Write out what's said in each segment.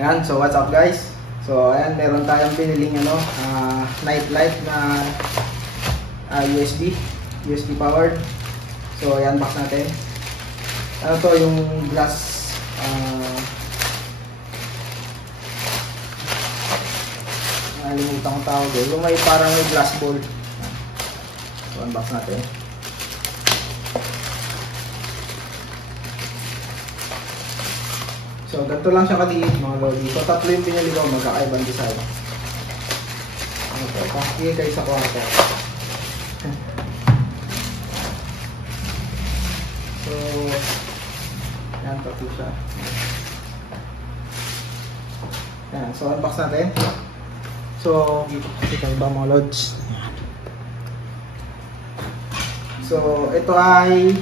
Ayan, so what's up guys? So ayan, meron tayong piniling night light na USB powered. So ayan, box natin. Ano to, yung glass nalimutan ko tawag eh. Yung may parang may glass ball. So unbox natin. So, ganito lang siya kaliit mga lodi. So, tatlo yung pinili ko, magkakaibang design. Ano po, pakikigay kayo sa kwarto. So, yan, tatlo siya. Yan, so unbox natin. So, kita ba mga lods? So, ito ay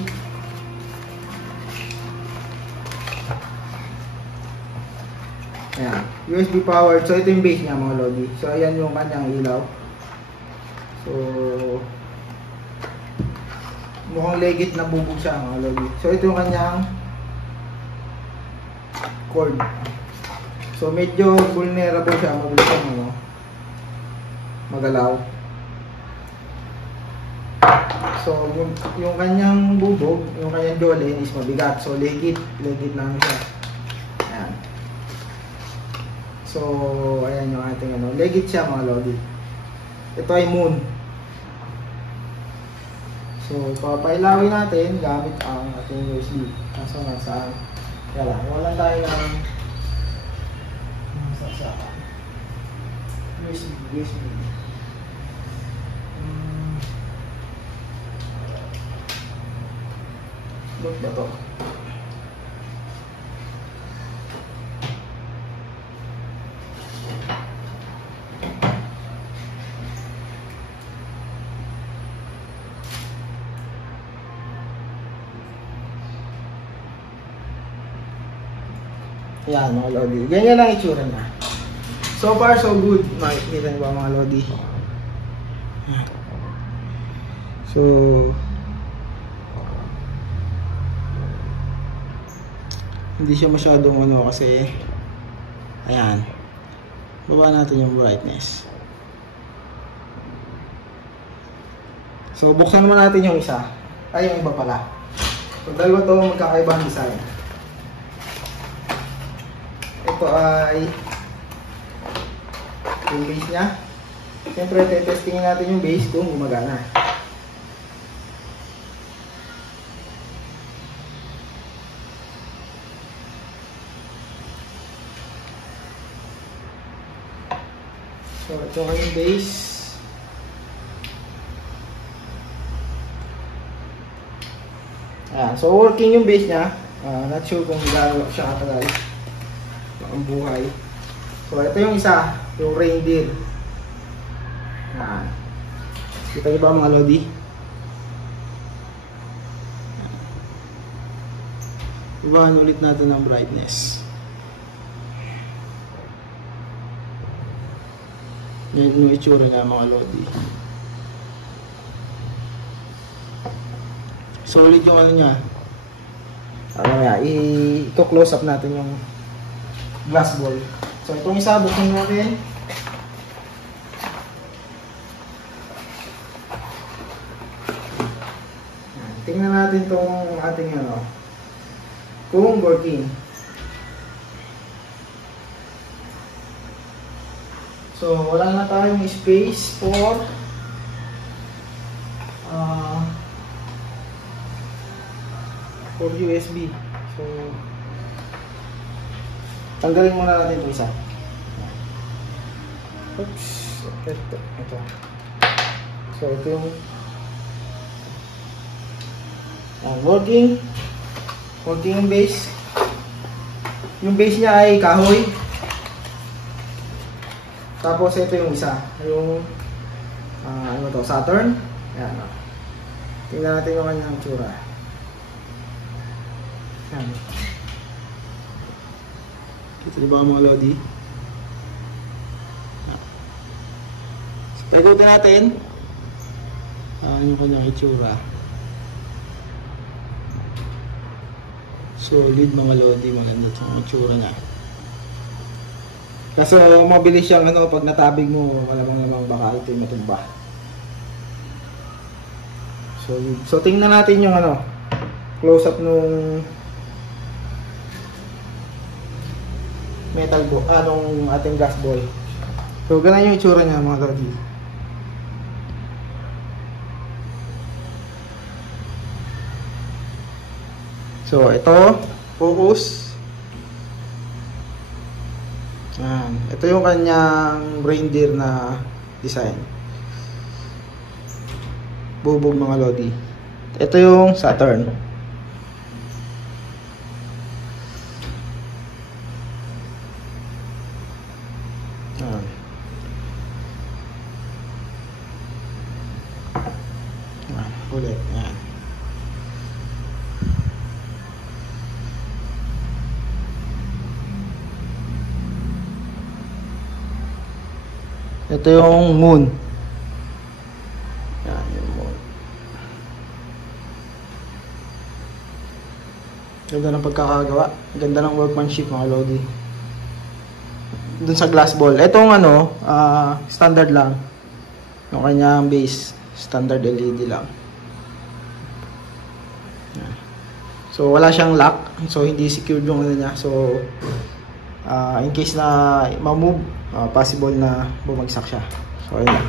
ayan, USB powered. So ito yung base niya mga lodi. So ayan yung kanyang ilaw. So mukhang legit na bubog siya mga lodi. So ito yung kanyang cord. So medyo vulnerable siya, mabilis siyang magalaw. So yung kanyang bubog, yung kanyang jolly is mabigat. So legit na siya. Ayan. So, ayan yung ating legit siya mga lodi. Ito ay moon. So, papailawin natin gamit ang ating USB. Nasaan? Kaya lang, wala tayo ng USB. Look ba to? Yan mga lodi, ganyan lang itsura na. So far so good. Makikita niyo ba mga lodi? So hindi siya masyadong kasi ayan, baba natin yung brightness. So buksan naman natin yung isa. Ay, yung iba pala. So dalawa to, magkakaibang design. Ito ay yung base nya. Siyempre, testingin natin yung base kung gumagana. So, ito ay yung base. Ayan, so working yung base nya. Not sure kung gano'n siya katagal ang buhay. So ito yung isa, yung reindeer. Ayan. Kita niyo ba mga lodi? Ibahan ulit natin ang brightness. Yan yung itsura niya mga lodi. Solid yung niya. I-close up natin yung glass ball. So itong isa, buksan natin. Tingnan natin itong ating kung working. So wala na tayong space for USB. So tanggalin muna natin ito isa. Oops. Ito. So ito yung working yung base. Yung base niya ay kahoy. Tapos ito yung isa, yung Saturn. Ayan. Tingnan natin yung kanyang tsura. Ayan. Ito diba mga lodi? Tagutin natin yung kanyang itsura. Solid mga lodi, maganda itong itsura niya. Kaso mabilis siyang ano, pag natabig mo, malamang baka ito yung matumba. So tingnan natin yung ano, close up nung metal ball, nung ating gas ball. So ganun yung itsura niya mga lodi. So ito, focus. Yan. Ito yung kanyang reindeer na design. Bubog mga lodi. Ito yung Saturn. Yan. Yan. Ulit. Yan. Ito yung moon. Yan yung moon. Ganda ng pagkakagawa. Ganda ng workmanship mga lodi. Dun sa glass ball. Itong ano, standard lang. Yung kanyang base, standard LED lang. Yan. So wala siyang lock. So hindi secured yung ano niya. So in case na ma-move, possible na bumagsak siya. So ayun.